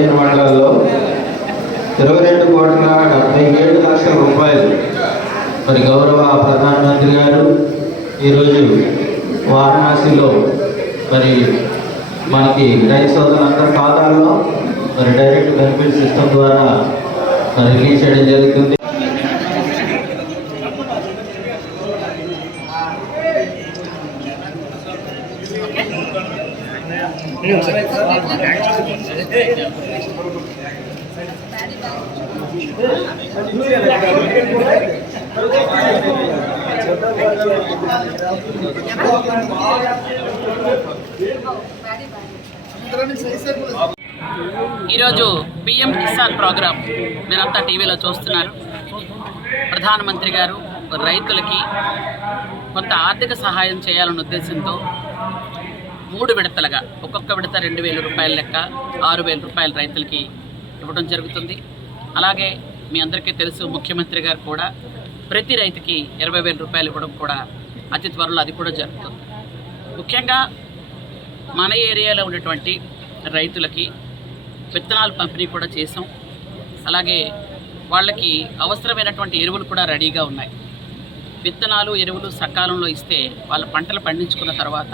15 మండలాల్లో 22,77,00,000 రూపాయలు మరి గౌరవ ప్రధానమంత్రి గారు ఈరోజు వారణాసిలో మరి మనకి రైతు సోదరులందరి ఖాతాల్లో మరి డైరెక్ట్ బెనిఫిట్ సిస్టమ్ ద్వారా మరి రిలీజ్ చేయడం జరుగుతుంది. ఈరోజు పిఎం కిసాన్ ప్రోగ్రాం మీరంతా టీవీలో చూస్తున్నారు. ప్రధానమంత్రి గారు రైతులకి కొంత ఆర్థిక సహాయం చేయాలన్న ఉద్దేశంతో 3 విడతలుగా ఒక్కొక్క విడత 2,000 రూపాయల లెక్క 6,000 రూపాయలు రైతులకి ఇవ్వడం జరుగుతుంది. అలాగే మీ అందరికీ తెలుసు, ముఖ్యమంత్రి గారు కూడా ప్రతి రైతుకి 20,000 రూపాయలు ఇవ్వడం కూడా అతి త్వరలో అది కూడా జరుగుతుంది. ముఖ్యంగా మన ఏరియాలో ఉన్నటువంటి రైతులకి విత్తనాలు పంపిణీ కూడా చేసాం. అలాగే వాళ్ళకి అవసరమైనటువంటి ఎరువులు కూడా రెడీగా ఉన్నాయి. విత్తనాలు ఎరువులు సకాలంలో ఇస్తే వాళ్ళ పంటలు పండించుకున్న తర్వాత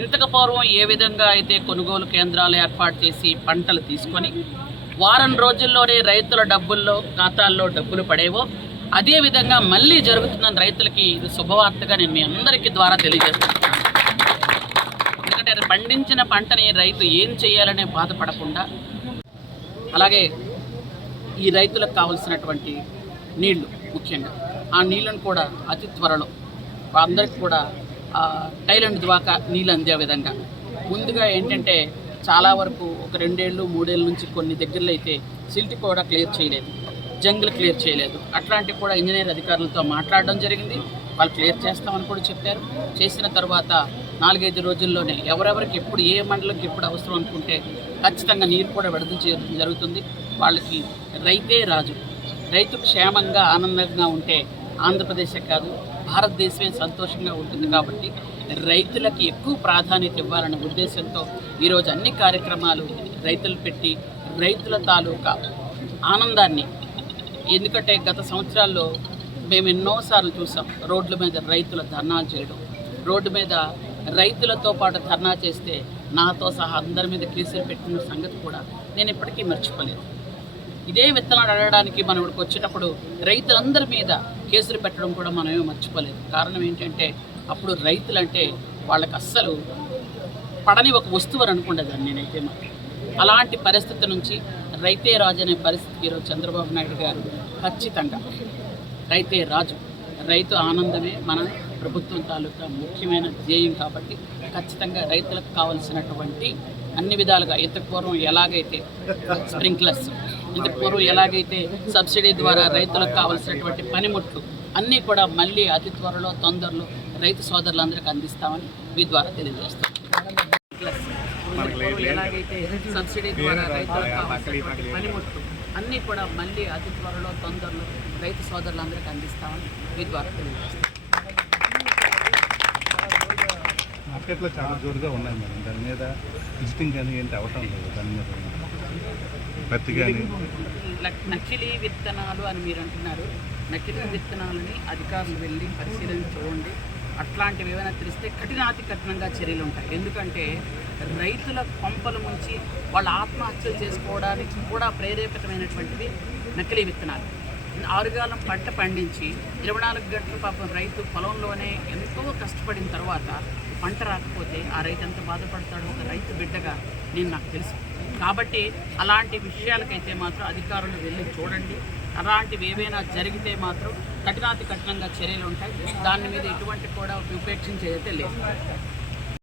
ఇంతకు పూర్వం ఏ విధంగా అయితే కొనుగోలు కేంద్రాలు ఏర్పాటు చేసి పంటలు తీసుకొని వారం రోజుల్లోనే రైతుల డబ్బుల్లో ఖాతాల్లో డబ్బులు పడేవో అదే విధంగా మళ్ళీ జరుగుతుందని రైతులకి ఇది శుభవార్తగా నేను మీ అందరికీ ద్వారా తెలియజేస్తున్నాను. ఎందుకంటే పండించిన పంటని రైతు ఏం చేయాలనే బాధపడకుండా, అలాగే ఈ రైతులకు కావలసినటువంటి నీళ్లు, ముఖ్యంగా ఆ నీళ్ళను కూడా అతి త్వరలో అందరికి కూడా టైలెంట్ ద్వారా నీళ్ళు అందే విధంగా ముందుగా ఏంటంటే చాలా వరకు ఒక 2 ఏళ్ళు 3 ఏళ్ళ నుంచి కొన్ని దగ్గరలో అయితే సిల్ట్ కూడా క్లియర్ చేయలేదు, జంగులు క్లియర్ చేయలేదు. అట్లాంటివి కూడా ఇంజనీర్ అధికారులతో మాట్లాడడం జరిగింది. వాళ్ళు క్లియర్ చేస్తామని కూడా చెప్పారు. చేసిన తర్వాత 4-5 రోజుల్లోనే ఎవరెవరికి ఎప్పుడు ఏ మండలంకి ఎప్పుడు అవసరం అనుకుంటే ఖచ్చితంగా నీరు కూడా విడుదల చేయడం జరుగుతుంది. వాళ్ళకి రైతే రాజు, రైతు క్షేమంగా ఆనందంగా ఉంటే ఆంధ్రప్రదేశే కాదు భారతదేశమే సంతోషంగా ఉంటుంది. కాబట్టి రైతులకి ఎక్కువ ప్రాధాన్యత ఇవ్వాలనే ఉద్దేశంతో ఈరోజు అన్ని కార్యక్రమాలు రైతులు పెట్టి రైతుల తాలూకా ఆనందాన్ని, ఎందుకంటే గత సంవత్సరాల్లో మేము ఎన్నోసార్లు చూసాం రోడ్ల మీద రైతుల ధర్నాలు చేయడం, రోడ్డు మీద రైతులతో పాటు ధర్నా చేస్తే నాతో సహా అందరి మీద కేసులు పెట్టిన సంగతి కూడా నేను ఇప్పటికీ మర్చిపోలేదు. ఇదే విత్తనాలు అడగడానికి మనం ఇక్కడికి వచ్చేటప్పుడు రైతులందరి మీద కేసులు పెట్టడం కూడా మనమే మర్చిపోలేదు. కారణం ఏంటంటే అప్పుడు రైతులంటే వాళ్ళకి అస్సలు పడని ఒక వస్తువు అని అనుకుండేదాన్ని నేనైతే. అలాంటి పరిస్థితి నుంచి రైతే రాజు అనే పరిస్థితికి ఈరోజు చంద్రబాబు నాయుడు గారు ఖచ్చితంగా రైతే రాజు, రైతు ఆనందమే మన ప్రభుత్వం తాలూకా ముఖ్యమైన ధ్యేయం. కాబట్టి ఖచ్చితంగా రైతులకు కావాల్సినటువంటి అన్ని విధాలుగా ఇంతకు పూర్వం ఎలాగైతే స్ప్రింక్లర్స్, ఇంతకు పూర్వం ఎలాగైతే సబ్సిడీ ద్వారా రైతులకు కావాల్సినటువంటి పనిముట్లు అన్నీ కూడా మళ్ళీ అతి త్వరలో తొందరలో రైతు సోదరులందరికీ అందిస్తామని మీ ద్వారా తెలియజేస్తాం. ఎలాగైతే సబ్సిడీ ద్వారా రైతులకు కావాల్సినటువంటి పనిముట్లు అన్నీ కూడా మళ్ళీ అతి త్వరలో తొందరలో రైతు సోదరులందరికీ అందిస్తామని మీ ద్వారా తెలియజేస్తాం. మార్కెట్లో చాలా జోరుగా ఉన్నాయి మేడం, దాని మీద విజిటింగ్ కానీ ఏంటి అవసరం లేదు. దాని మీద పత్తి కానీ నకిలీ విత్తనాలు అని మీరు అంటున్నారు. నకిలీ విత్తనాలని అధికారులు వెళ్ళి పరిశీలన చూడండి. అట్లాంటివి ఏమైనా తెలిస్తే కఠినాతి కఠినంగా చర్యలు ఉంటాయి. ఎందుకంటే రైతుల కొంపల నుంచి వాళ్ళ ఆత్మహత్యలు చేసుకోవడానికి కూడా ప్రేరేపితమైనటువంటివి నకిలీ విత్తనాలు. 6 కాలం పంట పండించి 24 గంటలు పాపం రైతు పొలంలోనే ఎంతో కష్టపడిన తర్వాత పంట రాకపోతే ఆ రైతు ఎంత బాధపడతాడో ఒక రైతు బిడ్డగా నాకు తెలుసు. కాబట్టి అలాంటి విషయాలకైతే మాత్రం అధికారులు వెళ్ళి చూడండి. అలాంటివి ఏవైనా జరిగితే మాత్రం కఠినాతి కఠినంగా చర్యలు ఉంటాయి. దాని మీద ఎటువంటి కూడా ఉపేక్షించేదైతే లేదు.